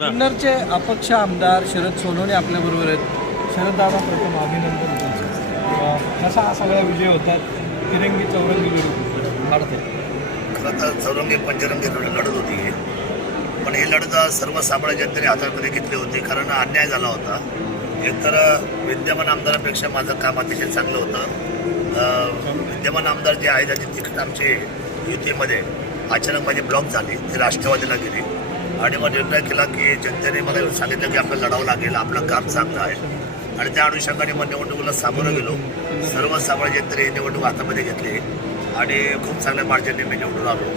जुन्नरचे अपक्ष आमदार शरद सोनवणे आपल्याबरोबर आहेत. शरद दादा, प्रथम अभिनंदन तुमचं. कसा हा सगळा विजय होतात? तिरंगी चौरंगी लढत आहे. खरं तर चौरंगी पंचरंगी लढत होती, पण ही लढत सर्वसामान्य जनतेने हातामध्ये घेतली होती. कारण अन्याय झाला होता. एकतर विद्यमान आमदारांपेक्षा माझं काम अतिशय चांगलं होतं. विद्यमान आमदार जे आहे त्याची तिकीट आमची युतीमध्ये अचानक माझी ब्लॉक झाली, ती राष्ट्रवादीला गेली. आणि मग निर्णय केला की जनतेने मला सांगितलं की आपल्याला लढावं लागेल, आपलं काम चांगलं आहे. आणि त्या अनुषंगाने मग निवडणुकीला सामोरं गेलो. सर्वसामान्य जनतेने ही निवडणूक हातामध्ये घेतली आणि खूप चांगल्या मार्जिनने मी निवडून आलो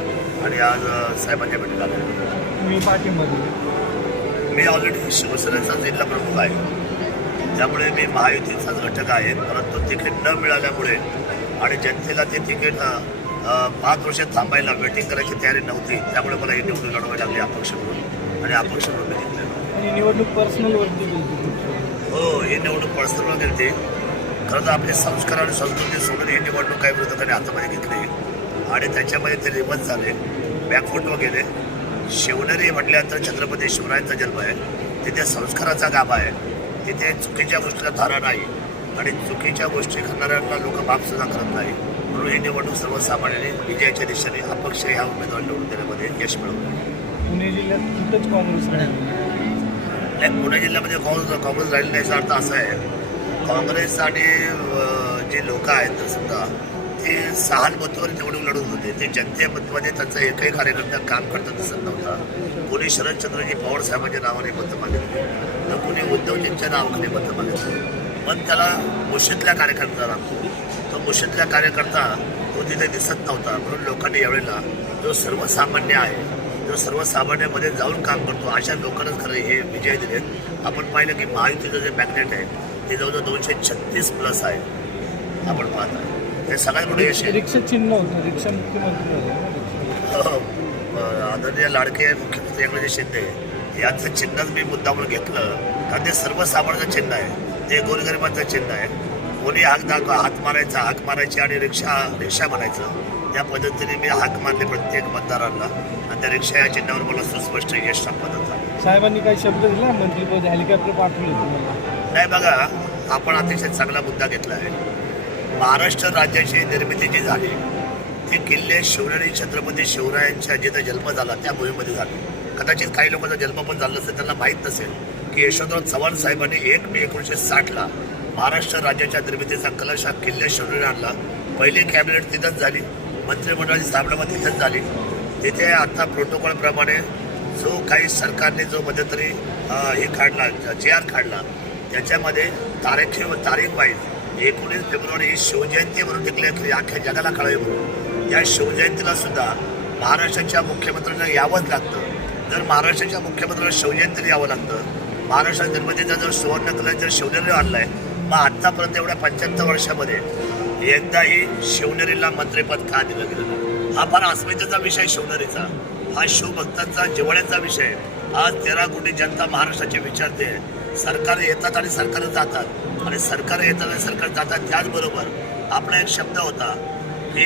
आणि आज साहेबांच्या भेटीला आलो. मी पाठीमध्ये मी ऑलरेडी शिवसेनेचा जिल्हा प्रमुख आहे, त्यामुळे मी महायुतीचाच घटक आहे. परंतु तिकीट न मिळाल्यामुळे आणि जनतेला ते तिकीट 5 वर्ष थांबायला वेटिंग करायची तयारी नव्हती, त्यामुळे मला ही निवडणूक लढवावी लागली अपक्ष म्हणून. आणि अपक्ष म्हणून मी जिंकलेलो. ही निवडणूक पर्सनलवरती हो, ही निवडणूक पर्सनलवर गेली. खरं तर आपले संस्कार आणि संस्कृती सोडून ही निवडणूक काही विरोधकांनी हातामध्ये घेतली आणि त्याच्यामध्ये ते रिमत झाले, बॅकफूट गेले. शिवनेरी म्हटल्यानंतर छत्रपती शिवरायांचा जन्म आहे, तिथे संस्काराचा गाभा आहे, तिथे चुकीच्या गोष्टीला धारा नाही आणि चुकीच्या गोष्टी करणाऱ्यांना लोक माफसुद्धा करत नाही. म्हणून ही निवडणूक सर्वसामान्यांनी विजयाच्या दिशेने अपक्ष ह्या उमेदवार निवडून देण्यामध्ये यश मिळवलं. पुणे जिल्ह्यात कुठंच काँग्रेस नाही, पुणे जिल्ह्यामध्ये काँग्रेस राहिली नाही. याचा अर्थ असा आहे, काँग्रेस आणि जे लोक आहेत समजा ते सहानुभूतीवर निवडणूक लढत होते. ते जनतेमध्ये त्यांचा एकही कार्यकर्ता काम करता दिसत नव्हता. कोणी शरदचंद्रजी पवार साहेबांच्या नावाने मतं मागितली, तर कोणी उद्धवजींच्या नावाखाली मतं मागितली. पण त्याला मुशीतल्या कार्यकर्ता लागतो. तो मुशीतल्या कार्यकर्ता तो तिथे दिसत नव्हता. म्हणून लोकांनी यावेळेला जो सर्वसामान्य आहे, जो सर्वसामान्यामध्ये जाऊन काम करतो, अशा लोकांनाच खरं हे विजय दिलेत. आपण पाहिलं की महायुतीचं जे मॅग्नेट आहे ते जवळजवळ 236+ आहे. आपण पाहता हे सगळ्यात मोठे यश आहे. रिक्षा चिन्ह होतं, रिक्षा मुख्यमंत्री आदरणीय लाडके मुख्यमंत्री एकनाथ शिंदे यांचं चिन्हच मी मुद्दामून घेतलं, कारण ते सर्वसामान्याचं चिन्ह आहे, ते गोरगरिबांचं चिन्ह आहे. कोणी हाक मारायची आणि रिक्षा म्हणायचं, त्या पद्धतीने मी हाक मारले प्रत्येक मतदारांना आणि त्या रिक्षा या चिन्हावर मला सुस्पष्ट यश संपादन झालं. साहेबांनी काही शब्द दिला, मंत्रीपद हेलिकॉप्टर पाठवले तुम्हाला? नाही, बघा, आपण अतिशय चांगला मुद्दा घेतला आहे. महाराष्ट्र राज्याची निर्मिती जी झाली ती किल्ले शिवनेरी छत्रपती शिवरायांच्या जिथं जन्म झाला त्या भूमीमध्ये झाली. कदाचित काही लोकांचा जन्म पण झाला नसेल, त्यांना माहीत नसेल की यशवंतराव चव्हाण साहेबांनी 1 मे 1960 महाराष्ट्र राज्याच्या निर्मितीचा कलश हा किल्ले शिवनेरी आणला. पहिली कॅबिनेट तिथंच झाली, मंत्रिमंडळाची स्थापना पण तिथंच झाली. तिथे आता प्रोटोकॉलप्रमाणे जो काही सरकारने जो मध्यंतरी हे काढला, JR काढला, त्याच्यामध्ये तारीख वाईज 19 फेब्रुवारी ही शिवजयंती म्हणून डिक्लेअर केली, अख्ख्या जगाला कळावी म्हणून. या शिवजयंतीला सुद्धा महाराष्ट्राच्या मुख्यमंत्र्यांना यावंच लागतं. जर महाराष्ट्राच्या मुख्यमंत्र्यांना शिवजयंतीला यावं लागतं, महाराष्ट्राच्या निर्मितीचा जर सुवर्ण कलश जर शिवनेरीला आणला आहे, मग आत्तापर्यंत एवढ्या 75 वर्षामध्ये एकदाही शिवनेरीला मंत्रिपद का दिलं गेलं? हा फार अस्मितेचा विषय शिवनेरीचा, हा शिवभक्तांचा जिव्हाळ्याचा विषय. आज 13 कोटी जनता महाराष्ट्राची विचारते. सरकार येतात आणि सरकार जातात, आणि सरकार येतात आणि सरकार जातात. त्याचबरोबर आपला एक शब्द होता की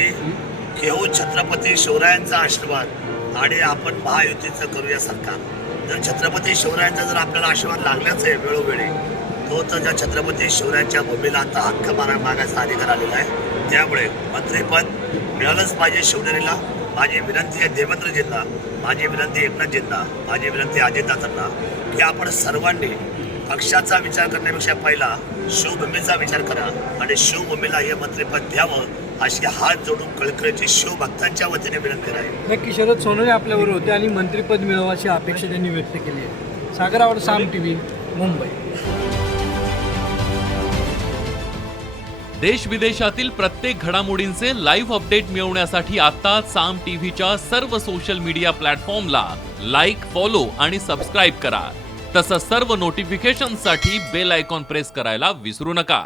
घेऊ छत्रपती शिवरायांचा आशीर्वाद आणि आपण महायुतीचं करूया सरकार. जर छत्रपती शिवरायांचा जर आपल्याला आशीर्वाद लागलाच आहे वेळोवेळी, तो तर ज्या छत्रपती शिवरायांच्या भूमीला आता हक्क मागायचा अधिकार आलेला आहे. त्यामुळे मंत्रिपद मिळालंच पाहिजे शिवनेरीला. माझी विनंती आहे देवेंद्रजींना, माझी विनंती एकनाथजींना, माझी विनंती अजितदादांना की आपण सर्वांनी पक्षाचा विचार करण्यापेक्षा पहिला शिवभूमीचा विचार करा आणि शिवभूमीला हे मंत्रिपद द्यावं, अशी हात जोडून कळकळीची शिवभक्तांच्या वतीने विनंती राहील. नक्की शरद सोनवणे आपल्याबरोबर होते आणि मंत्रिपद मिळवा अशी अपेक्षा त्यांनी व्यक्त केली आहे. सागर आवड, साम TV, मुंबई. देश विदेशातील प्रत्येक घडामोडींचे लाईव्ह अपडेट मिळवण्यासाठी आता साम टीव्हीच्या सर्व सोशल मीडिया प्लॅटफॉर्मला लाईक, फॉलो आणि सबस्क्राईब करा. तसंच सर्व नोटिफिकेशनसाठी बेल आयकॉन प्रेस करायला विसरू नका.